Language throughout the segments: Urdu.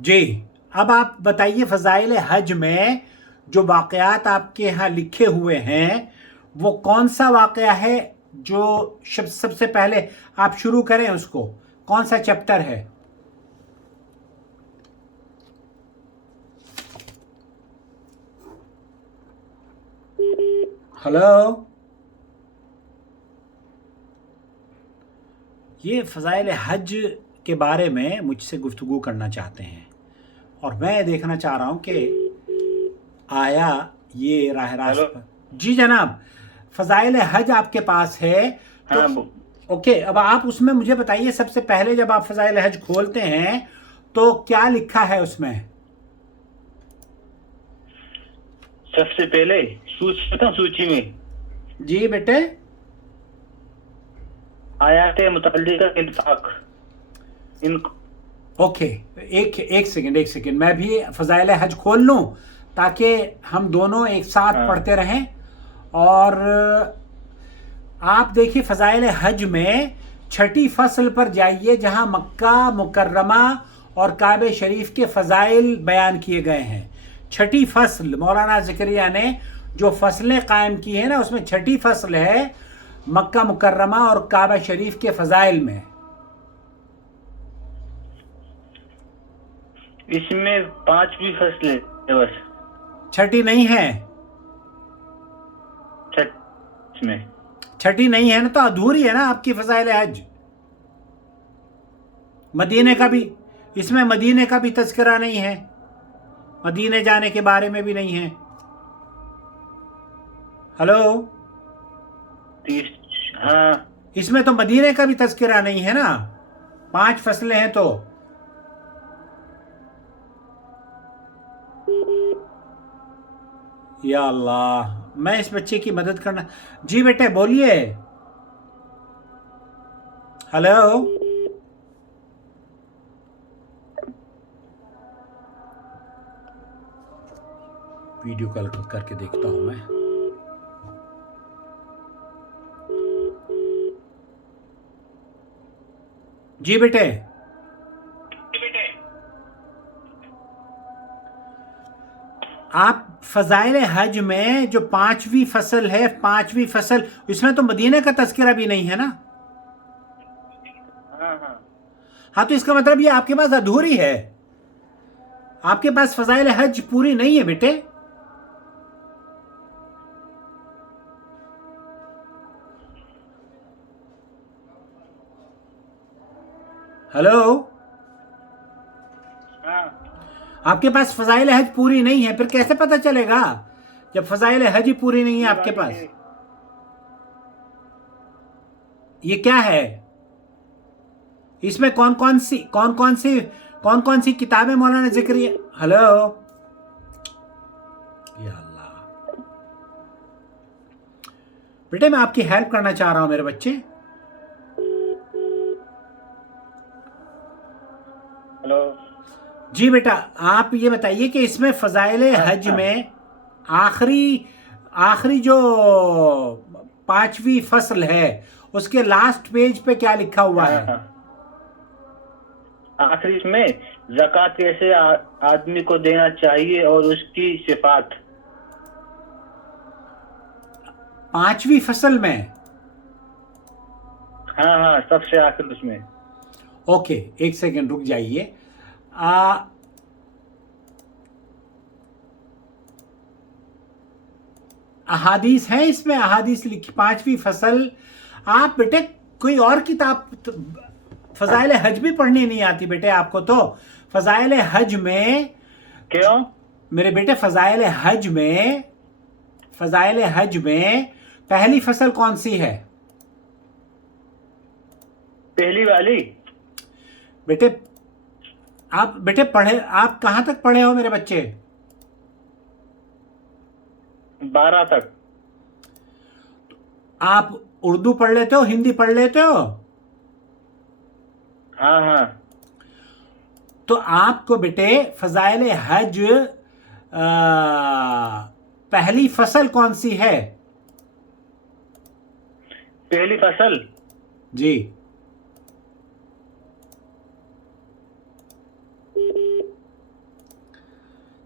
جی اب آپ بتائیے فضائل حج میں جو واقعات آپ کے ہاں لکھے ہوئے ہیں وہ کون سا واقعہ ہے جو سب سے پہلے آپ شروع کریں اس کو، کون سا چیپٹر ہے؟ ہلو، یہ فضائل حج کے بارے میں مجھ سے گفتگو کرنا چاہتے ہیں اور میں دیکھنا چاہ رہا ہوں کہ آیا یہ راہ ہیلو. راست پر۔ جی جناب، فضائل حج آپ کے پاس ہے تو ہاں اوکے، اب آپ اس میں مجھے بتائیے سب سے پہلے جب آپ فضائل حج کھولتے ہیں تو کیا لکھا ہے اس میں؟ سب سے پہلے سوچی میں جی بیٹے، آیات متعلقہ انفاق اوکے، ایک سیکنڈ میں بھی فضائل حج کھول لوں تاکہ ہم دونوں ایک ساتھ ہاں پڑھتے رہیں۔ اور آپ دیکھیے فضائل حج میں چھٹی فصل پر جائیے جہاں مکہ مکرمہ اور کعبہ شریف کے فضائل بیان کیے گئے ہیں۔ چھٹی فصل مولانا زکریا نے جو فصلیں قائم کی ہیں نا، اس میں چھٹی فصل ہے مکہ مکرمہ اور کعبہ شریف کے فضائل میں۔ اس میں 5ویں فصل ہے بس. چھٹی نہیں ہے، اس میں چھٹی نہیں ہے نا تو ادھوری ہے نا آپ کی فضائل حج۔ مدینے کا بھی، اس میں مدینے کا بھی تذکرہ نہیں ہے، مدینے جانے کے بارے میں بھی نہیں ہے۔ ہلو، ہاں اس میں تو مدینے کا بھی تذکرہ نہیں ہے نا، 5 فصلیں ہیں تو۔ یا اللہ، میں اس بچے کی مدد کرنا۔ جی بیٹے بولیے۔ ہلو، ویڈیو کال کر کے دیکھتا ہوں میں۔ جی بیٹے، آپ فضائل حج میں جو 5ویں فصل ہے، 5ویں فصل، اس میں تو مدینے کا تذکرہ بھی نہیں ہے نا۔ ہاں ہاں ہاں تو اس کا مطلب یہ آپ کے پاس ادھوری ہے، آپ کے پاس فضائل حج پوری نہیں ہے بیٹے۔ ہلو، ہاں آپ کے پاس فضائل حج پوری نہیں ہے، پھر کیسے پتہ چلے گا جب فضائل حج ہی پوری نہیں ہے یہ آپ کے والی پاس؟ ہے. یہ کیا ہے؟ اس میں کون کون سی کتابیں مولانا ذکری؟ ہلو، یا اللہ، بیٹے میں آپ کی ہیلپ کرنا چاہ رہا ہوں میرے بچے۔ ہلو. جی بیٹا، آپ یہ بتائیے کہ اس میں فضائل ہاں حج ہاں میں آخری جو 5ویں فصل ہے اس کے لاسٹ پیج پہ کیا لکھا ہوا ہاں ہے؟ ہاں آخری اس میں زکوٰۃ کیسے آدمی کو دینا چاہیے اور اس کی صفات. 5ویں فصل میں؟ ہاں ہاں سب سے آخر اس میں. اوکے، ایک سیکنڈ رک جائیے۔ احادیث ہیں اس میں، احادیث لکھی 5ویں فصل۔ آپ بیٹے کوئی اور کتاب، فضائل حج بھی پڑھنی نہیں آتی بیٹے آپ کو تو؟ فضائل حج میں کیوں؟ میرے بیٹے فضائل حج میں پہلی فصل کون سی ہے؟ پہلی والی بیٹے آپ پڑھے، آپ کہاں تک پڑھے ہو میرے بچے؟ 12 تک. آپ اردو پڑھ لیتے ہو، ہندی پڑھ لیتے ہو؟ ہاں ہاں تو آپ کو بیٹے فضائل حج پہلی فصل کون سی ہے؟ پہلی فصل جی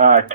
8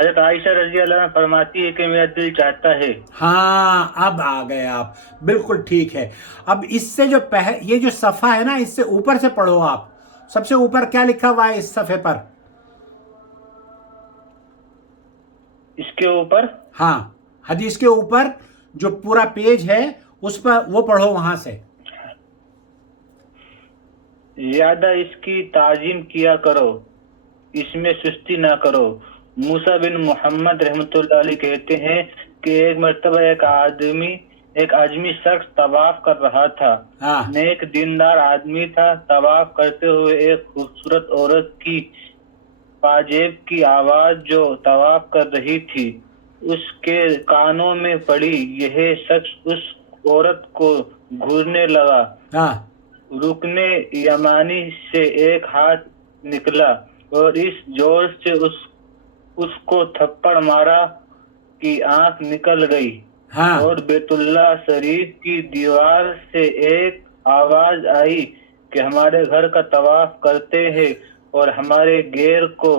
حضرت عائشہ رضی اللہ عنہ فرماتی ہے کہ میرا دل چاہتا ہے. ہاں اب آ گئے آپ، بالکل ٹھیک ہے. اب اس سے جو یہ جو صفحہ ہے نا، اس سے اوپر سے پڑھو آپ. سب سے اوپر کیا لکھا ہوا ہے اس صفحے پر؟ اس کے اوپر ہاں، حدیث کے اوپر جو پورا پیج ہے اس پر وہ پڑھو وہاں سے. زیادہ اس کی تعظیم کیا کرو، اس میں سستی نہ کرو. موسیٰ بن محمد رحمۃ اللہ علیہ کہتے ہیں کہ ایک مرتبہ ایک آدمی شخص طواف کر رہا تھا. ہاں نیک دیندار آدمی تھا. طواف کرتے ہوئے ایک خوبصورت عورت کی پاجیب کی آواز جو طواف کر رہی تھی اس کے کانوں میں پڑی. یہ شخص اس عورت کو گھورنے لگا. ہاں رکن یمانی سے ایک ہاتھ نکلا اور اس زور سے اس کو تھپڑ مارا کہ آنکھ نکل گئی. ہاں اور بیت اللہ شریف کی دیوار سے ایک آواز آئی کہ ہمارے گھر کا طواف کرتے ہیں اور ہمارے غیر کو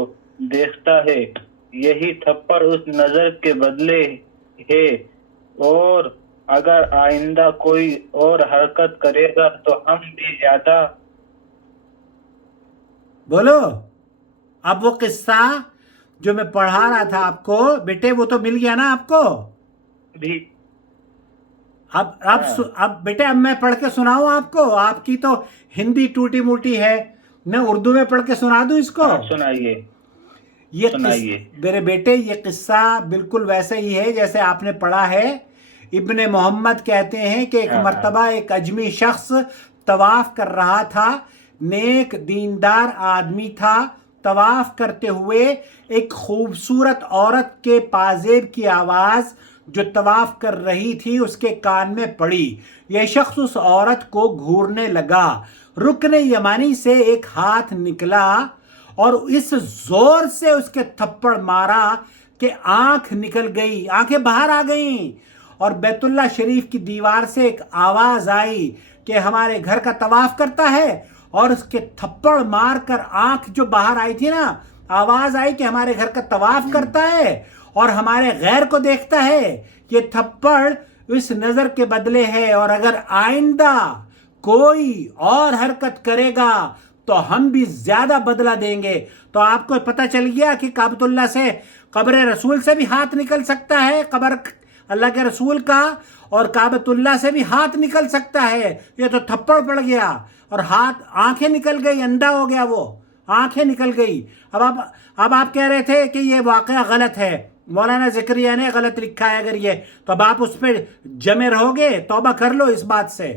دیکھتا ہے. یہی تھپڑ اس نظر کے بدلے ہے، اور اگر آئندہ کوئی اور حرکت کرے گا تو ہم بھی زیادہ. بولو. اب وہ قصہ جو میں پڑھا رہا تھا آپ کو بیٹے، وہ تو مل گیا نا آپ کو بھی. اب بیٹے اب میں پڑھ کے سناؤں آپ کو؟ آپ کی تو ہندی ٹوٹی موٹی ہے، میں اردو میں پڑھ کے سنا دوں اس کو؟ سنائیے. یہ میرے بیٹے یہ قصہ بالکل ویسے ہی ہے جیسے آپ نے پڑھا ہے. ابن محمد کہتے ہیں کہ ایک مرتبہ ایک اجمی شخص طواف کر رہا تھا. نیک دیندار آدمی تھا. طواف کرتے ہوئے ایک خوبصورت عورت کے پازیب کی آواز جو طواف کر رہی تھی اس کے کان میں پڑی. یہ شخص اس عورت کو گھورنے لگا. رکن یمانی سے ایک ہاتھ نکلا اور اس زور سے اس کے تھپڑ مارا کہ آنکھ نکل گئی، آنکھیں باہر آ گئیں. اور بیت اللہ شریف کی دیوار سے ایک آواز آئی کہ ہمارے گھر کا طواف کرتا ہے، اور اس کے تھپڑ مار کر آنکھ جو باہر آئی تھی نا، آواز آئی کہ ہمارے گھر کا طواف کرتا ہے اور ہمارے غیر کو دیکھتا ہے. یہ تھپڑ اس نظر کے بدلے ہے، اور اگر آئندہ کوئی اور حرکت کرے گا تو ہم بھی زیادہ بدلہ دیں گے. تو آپ کو پتہ چل گیا کہ کعبۃ اللہ سے، قبر رسول سے بھی ہاتھ نکل سکتا ہے، قبر اللہ کے رسول کا، اور کعبۃ اللہ سے بھی ہاتھ نکل سکتا ہے. یہ تو تھپڑ پڑ گیا اور ہاتھ، آنکھیں نکل گئی، اندھا ہو گیا، وہ آنکھیں نکل گئی. اب آپ کہہ رہے تھے کہ یہ واقعہ غلط ہے، مولانا زکریا نے غلط لکھا ہے اگر یہ، تو اب آپ اس پہ جمے رہو گے؟ توبہ کر لو اس بات سے.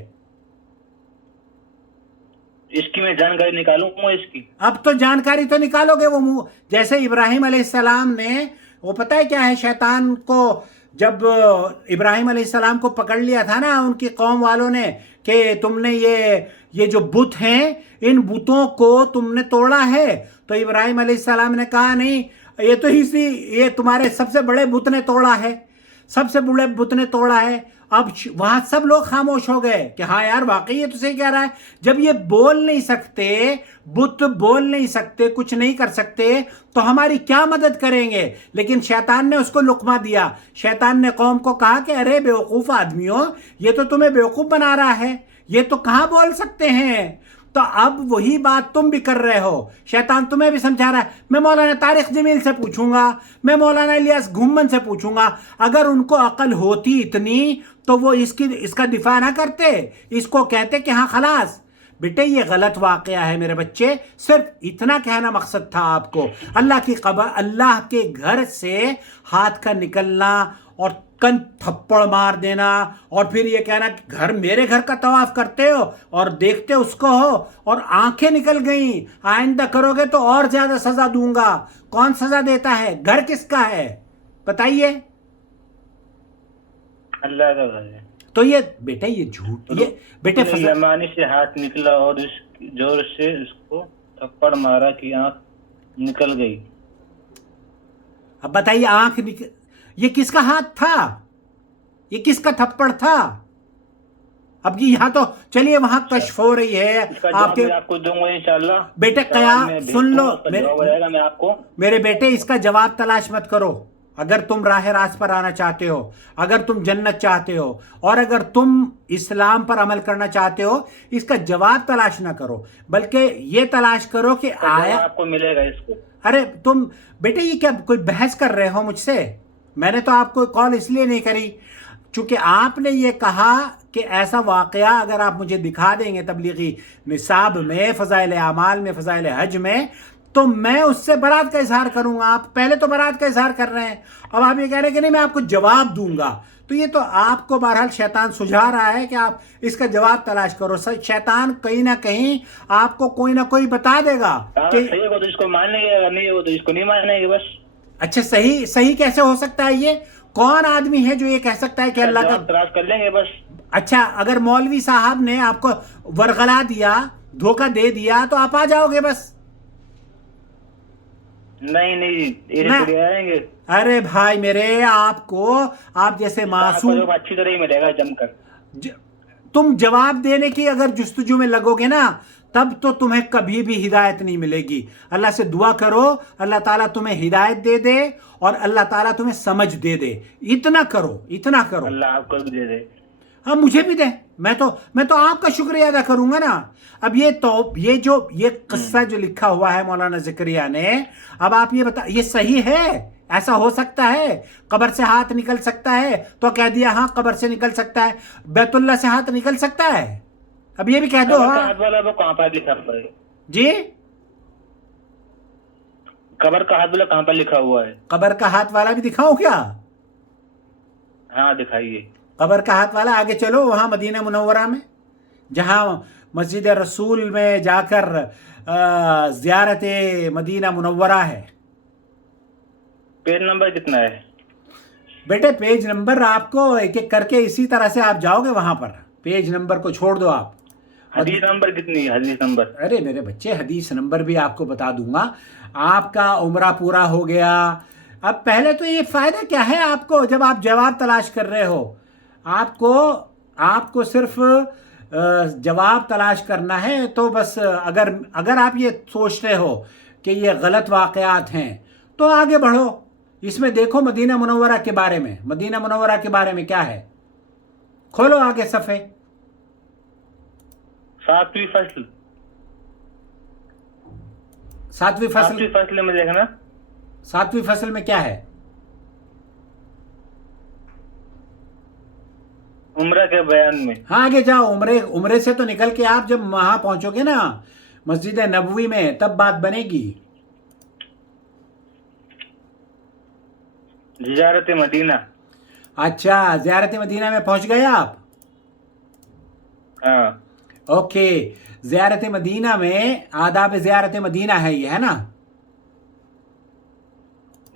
اس کی میں جانکاری نکالوں گا. اس کی اب تو جانکاری تو نکالو گے. وہ جیسے ابراہیم علیہ السلام نے، وہ پتہ ہے کیا ہے، شیطان کو جب ابراہیم علیہ السلام کو پکڑ لیا تھا نا ان کی قوم والوں نے کہ تم نے یہ جو بت ہیں ان بتوں کو تم نے توڑا ہے، تو ابراہیم علیہ السلام نے کہا نہیں، یہ تمہارے سب سے بڑے بت نے توڑا ہے، سب سے بڑے بت نے توڑا ہے. اب وہاں سب لوگ خاموش ہو گئے کہ ہاں یار واقعی یہ تو صحیح کہہ رہا ہے. جب یہ بول نہیں سکتے، بت بول نہیں سکتے، کچھ نہیں کر سکتے، تو ہماری کیا مدد کریں گے؟ لیکن شیطان نے اس کو لقمہ دیا. شیطان نے قوم کو کہا کہ ارے بیوقوف آدمیوں، یہ تو تمہیں بیوقوف بنا رہا ہے، یہ تو کہاں بول سکتے ہیں. تو اب وہی بات تم بھی کر رہے ہو، شیطان تمہیں بھی سمجھا رہا ہے. میں مولانا طارق جمیل سے پوچھوں گا، میں مولانا الیاس گھومن سے پوچھوں گا، اگر ان کو عقل ہوتی اتنی تو وہ اس کا دفاع نہ کرتے، اس کو کہتے کہ ہاں خلاص. بیٹے یہ غلط واقعہ ہے میرے بچے، صرف اتنا کہنا مقصد تھا آپ کو. اللہ کے گھر سے ہاتھ کا نکلنا اور کن تھپڑ مار دینا اور پھر یہ کہنا کہ میرے گھر کا طواف کرتے ہو اور دیکھتے اس کو ہو اور آنکھیں نکل گئیں، آئندہ کرو گے تو اور زیادہ سزا دوں گا. کون سزا دیتا ہے؟ گھر کس کا ہے بتائیے؟ اللہ کا گھر ہے. تو یہ بیٹا یہ جھوٹ، یہ بیٹے یمانی سے ہاتھ نکلا اور اس زور سے اس کو تھپڑ مارا کہ آنکھ نکل گئی. اب بتائیے یہ کس کا ہاتھ تھا؟ یہ کس کا تھپڑ تھا؟ اب جی یہاں تو چلیے وہاں کشف ہو رہی ہے اس کا آپ جواب کے میں آپ کو دوں گا انشاءاللہ. بیٹے سوال میں قیام سن بھیج لو دوں گا، اس کا جواب آ جائے گا میں آپ کو. میرے بیٹے اس کا جواب تلاش مت کرو. اگر تم راہ راست پر آنا چاہتے ہو، اگر تم جنت چاہتے ہو، اور اگر تم اسلام پر عمل کرنا چاہتے ہو، اس کا جواب تلاش نہ کرو، بلکہ یہ تلاش کرو کہ اس کا آیا. جواب آپ کو ملے گا اس کو. ارے تم بیٹے یہ کیا کوئی بحث کر رہے ہو مجھ سے؟ میں نے تو آپ کو کال اس لیے نہیں کری چونکہ آپ نے یہ کہا کہ ایسا واقعہ اگر آپ مجھے دکھا دیں گے تبلیغی نصاب میں، فضائل اعمال میں، فضائل حج میں، تو میں اس سے برات کا اظہار کروں گا. آپ پہلے تو برات کا اظہار کر رہے ہیں، اب آپ یہ کہہ رہے ہیں کہ نہیں میں آپ کو جواب دوں گا. تو یہ تو آپ کو بہرحال شیطان سجھا رہا ہے کہ آپ اس کا جواب تلاش کرو. شیطان کہیں نہ کہیں آپ کو کوئی نہ کوئی بتا دے گا کہ صحیح ہوگا تو اس کو مانیں گے، اگر نہیں ہوگا تو اس کو نہیں مانیں گے. بس اچھا صحیح کیسے ہو سکتا ہے؟ یہ کون آدمی ہے جو یہ کہہ سکتا ہے کہ اللہ کا جواب تلاش کر لیں گے بس. اچھا اگر مولوی صاحب نے آپ کو ورغلا دیا، دھوکہ دے دیا، تو آپ آ جاؤ گے بس؟ نہیں ایسے نہ تھوڑی آئیں گے. ارے بھائی میرے، آپ جیسے آپ کو معصوم جواب اچھی طرح ہی ملے گا جم کر. تم جواب دینے کی اگر جستجو میں لگو گے نا، تب تو تمہیں کبھی بھی ہدایت نہیں ملے گی. اللہ سے دعا کرو اللہ تعالیٰ تمہیں ہدایت دے دے اور اللہ تعالیٰ تمہیں سمجھ دے دے. اتنا کرو. اللہ آپ کو بھی دے دے. ہاں مجھے بھی دے. میں تو آپ کا شکریہ ادا کروں گا نا. اب یہ قصہ جو لکھا ہوا ہے مولانا زکریا نے، اب آپ یہ بتا، یہ صحیح ہے؟ ایسا ہو سکتا ہے؟ قبر سے ہاتھ نکل سکتا ہے تو کہہ دیا ہاں قبر سے نکل سکتا ہے. بیت اللہ سے ہاتھ نکل سکتا ہے؟ اب یہ بھی کہہ دو. قبر کا ہاں ہاتھ والا وہ کہاں پر لکھا ہوا ہے؟ جی قبر کا ہاتھ والا کہاں پر لکھا ہوا ہے؟ قبر کا ہاتھ والا بھی دکھاؤں کیا؟ ہاں دکھائیے. قبر کا ہاتھ والا آگے چلو وہاں مدینہ منورہ میں، جہاں مسجد رسول میں جا کر زیارت مدینہ منورہ ہے. پیج نمبر کتنا ہے؟ بیٹے پیج نمبر آپ کو ایک ایک کر کے اسی طرح سے آپ جاؤ گے وہاں پر. پیج نمبر کو چھوڑ دو آپ. حدیث نمبر کتنی ہے؟ حدیث نمبر. ارے میرے بچے حدیث نمبر بھی آپ کو بتا دوں گا. آپ کا عمرہ پورا ہو گیا. اب پہلے تو یہ فائدہ کیا ہے آپ کو جب آپ جواب تلاش کر رہے ہو؟ آپ کو صرف جواب تلاش کرنا ہے. تو بس اگر آپ یہ سوچتے ہو کہ یہ غلط واقعات ہیں تو آگے بڑھو. اس میں دیکھو مدینہ منورہ کے بارے میں، مدینہ منورہ کے بارے میں کیا ہے. کھولو آگے صفحے. 7ویں فصل. 7ویں فصل. 7ویں فصل میں دیکھنا. 7ویں فصل میں کیا ہے؟ عمرہ کے بیان میں. ہاں آگے جاؤ. عمرے سے تو نکل کے آپ جب وہاں پہنچو گے نا مسجد نبوی میں، تب بات بنے گی. زیارت مدینہ. اچھا زیارت مدینہ میں پہنچ گئے آپ؟ ہاں. اوکے. زیارت مدینہ میں آداب زیارت مدینہ ہے یہ، ہے نا؟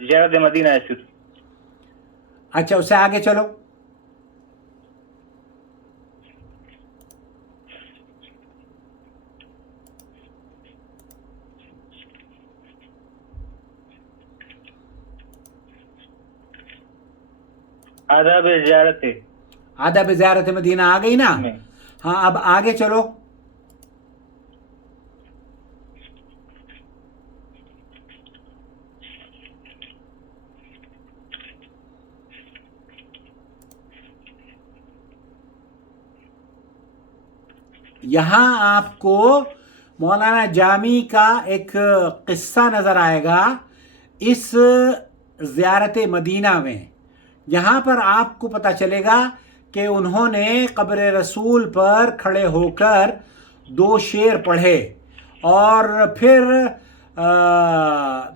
زیارت مدینہ ہے صرف. اچھا اس سے آگے چلو. آداب زیارت. آداب زیارت مدینہ آ گئی نا؟ ہاں اب آگے چلو. یہاں آپ کو مولانا جامی کا ایک قصہ نظر آئے گا اس زیارت مدینہ میں. یہاں پر آپ کو پتہ چلے گا کہ انہوں نے قبر رسول پر کھڑے ہو کر 2 شعر پڑھے اور پھر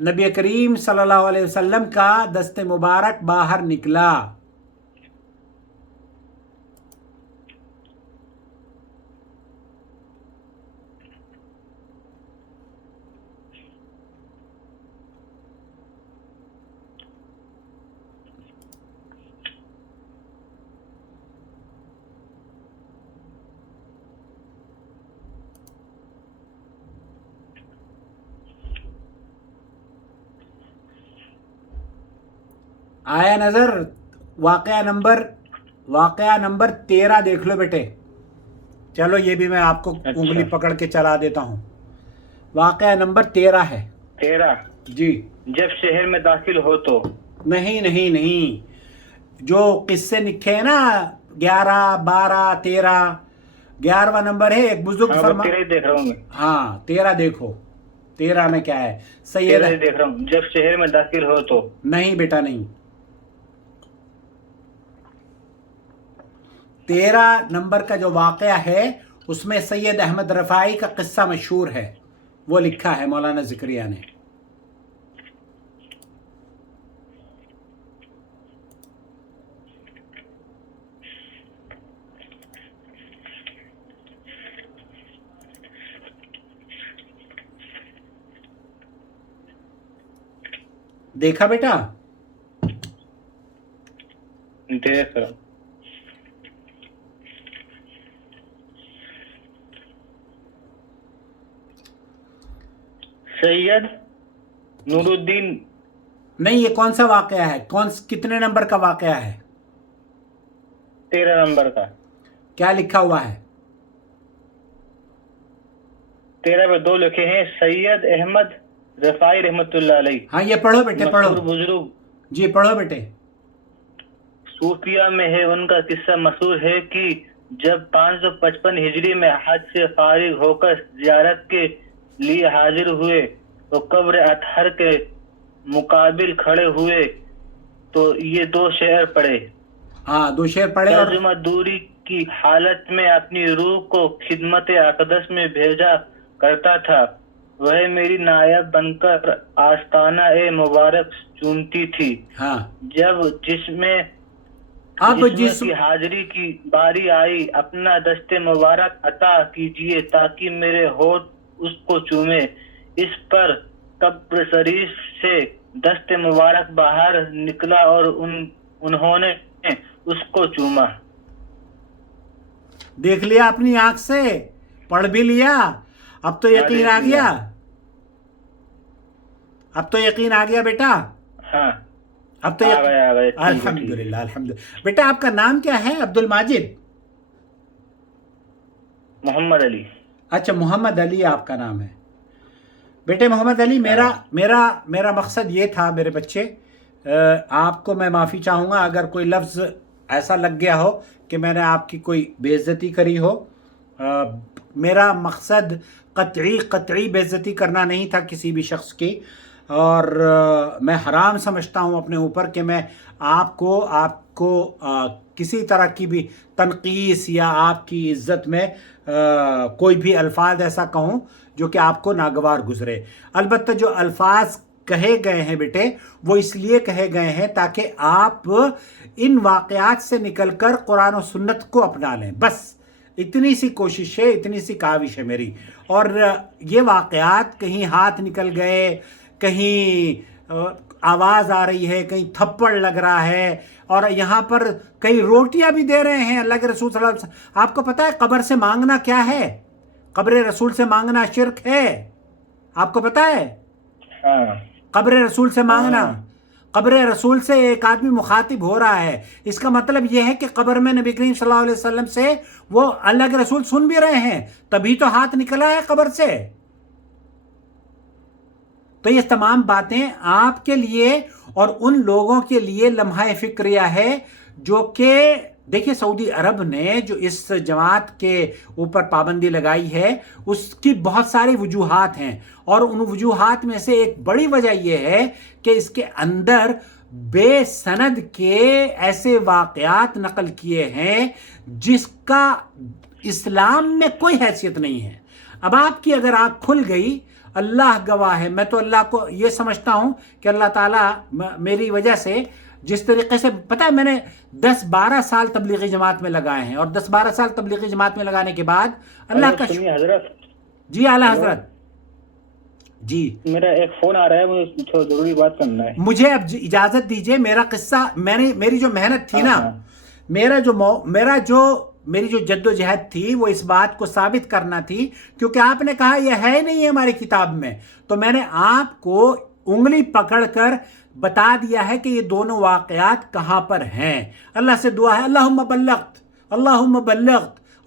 نبی کریم صلی اللہ علیہ وسلم کا دست مبارک باہر نکلا. آیا نظر؟ واقعہ نمبر 13 دیکھ لو بیٹے. چلو یہ بھی میں آپ کو اچھا۔ انگلی پکڑ کے چلا دیتا ہوں. واقعہ نمبر 13 ہے. 13 جی. جب شہر میں داخل ہو تو. نہیں جو قصے لکھے ہیں نا 11 12 13 11واں نمبر ہے. ایک بزرگ ہاں فرما 13 ہی دیکھ رہا ہوں میں. ہاں 13 دیکھو 13 میں کیا ہے. 13 ہی دیکھ رہا ہوں. جب شہر میں داخل ہو تو. نہیں بیٹا نہیں. 13 نمبر کا جو واقعہ ہے اس میں سید احمد رفاعی کا قصہ مشہور ہے. وہ لکھا ہے مولانا زکریا نے. دیکھا بیٹا؟ دیکھ رہا ہوں. سید نور الدین. نہیں یہ کون سا واقعہ ہے؟ کتنے نمبر کا واقعہ ہے؟ 13 نمبر کا. کیا لکھا ہوا ہے؟ 13 پہ 2 لکھے ہیں. سید احمد رفاعی رحمۃ اللہ علیہ. ہاں یہ پڑھو بیٹے پڑھو. مشہور بزرگ. جی پڑھو بیٹے. صوفیہ میں ہے. ان کا قصہ مشہور ہے کہ جب 555 ہجری میں حج سے فارغ ہو کر زیارت کے لیے حاضر ہوئے تو قبر اطہر کے مقابل کھڑے ہوئے تو یہ 2 شعر پڑھے. ہاں 2 شعر پڑھے. اور ترجمہ دوری کی حالت میں اپنی روح کو خدمت اقدس میں بھیجا کرتا تھا. وہ میری نائب بن کر آستانہ مبارک چومتی تھی. ہاں جب جسم کی حاضری کی باری آئی اپنا دست مبارک عطا کیجیے تاکہ میرے ہونٹ اس کو چومے. اس پر قبر شریف سے دست مبارک باہر نکلا اور انہوں نے اس کو چوما. دیکھ لیا اپنی آنکھ سے، پڑھ بھی لیا. اب تو یقین آ گیا. اب تو یقین آ گیا بیٹا. ہاں اب تو الحمدللہ الحمدللہ. بیٹا آپ کا نام کیا ہے؟ عبد الماجد؟ محمد علی. اچھا محمد علی آپ کا نام ہے. بیٹے محمد علی میرا مقصد یہ تھا میرے بچے، آپ کو میں معافی چاہوں گا اگر کوئی لفظ ایسا لگ گیا ہو کہ میں نے آپ کی کوئی بے عزتی کری ہو. میرا مقصد قطعی بے عزتی کرنا نہیں تھا کسی بھی شخص کی. اور میں حرام سمجھتا ہوں اپنے اوپر کہ میں آپ کو کسی طرح کی بھی تنقیص یا آپ کی عزت میں کوئی بھی الفاظ ایسا کہوں جو کہ آپ کو ناگوار گزرے. البتہ جو الفاظ کہے گئے ہیں بیٹے وہ اس لیے کہے گئے ہیں تاکہ آپ ان واقعات سے نکل کر قرآن و سنت کو اپنا لیں. بس اتنی سی کوشش ہے، اتنی سی کاوش ہے میری. اور یہ واقعات کہیں ہاتھ نکل گئے، کہیں آواز آ رہی ہے، کہیں تھپڑ لگ رہا ہے، اور یہاں پر کئی روٹیاں بھی دے رہے ہیں اللہ کے رسول صلی اللہ علیہ وسلم. آپ کو پتہ ہے قبر سے مانگنا کیا ہے؟ قبر رسول سے مانگنا شرک ہے. آپ کو پتہ ہے؟ قبر رسول سے مانگنا، قبر رسول سے ایک آدمی مخاطب ہو رہا ہے، اس کا مطلب یہ ہے کہ قبر میں نبی کریم صلی اللہ علیہ وسلم سے وہ اللہ کے رسول سن بھی رہے ہیں، تبھی تو ہاتھ نکلا ہے قبر سے. تو یہ تمام باتیں آپ کے لیے اور ان لوگوں کے لیے لمحہ فکریہ ہے جو کہ دیکھیے سعودی عرب نے جو اس جماعت کے اوپر پابندی لگائی ہے اس کی بہت ساری وجوہات ہیں، اور ان وجوہات میں سے ایک بڑی وجہ یہ ہے کہ اس کے اندر بے سند کے ایسے واقعات نقل کیے ہیں جس کا اسلام میں کوئی حیثیت نہیں ہے. اب آپ کی اگر آنکھ کھل گئی، اللہ گواہ ہے، میں تو اللہ کو یہ سمجھتا ہوں کہ اللہ تعالیٰ میری وجہ سے جس طریقے سے پتہ ہے میں نے 10-12 سال تبلیغی جماعت میں لگائے ہیں، اور 10-12 سال تبلیغی جماعت میں لگانے کے بعد اللہ کا حضرت. جی اعلیٰ حضرت. جی میرا ایک فون آ رہا ہے، مجھے ضروری بات کرنا ہے. مجھے اب اجازت دیجئے. میرا قصہ میری جو محنت تھی نا، میری جو جد و جہد تھی وہ اس بات کو ثابت کرنا تھی، کیونکہ آپ نے کہا یہ ہے نہیں ہے ہماری کتاب میں، تو میں نے آپ کو انگلی پکڑ کر بتا دیا ہے کہ یہ دونوں واقعات کہاں پر ہیں. اللہ سے دعا ہے اللہم بلغت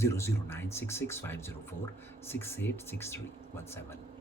00966504686317।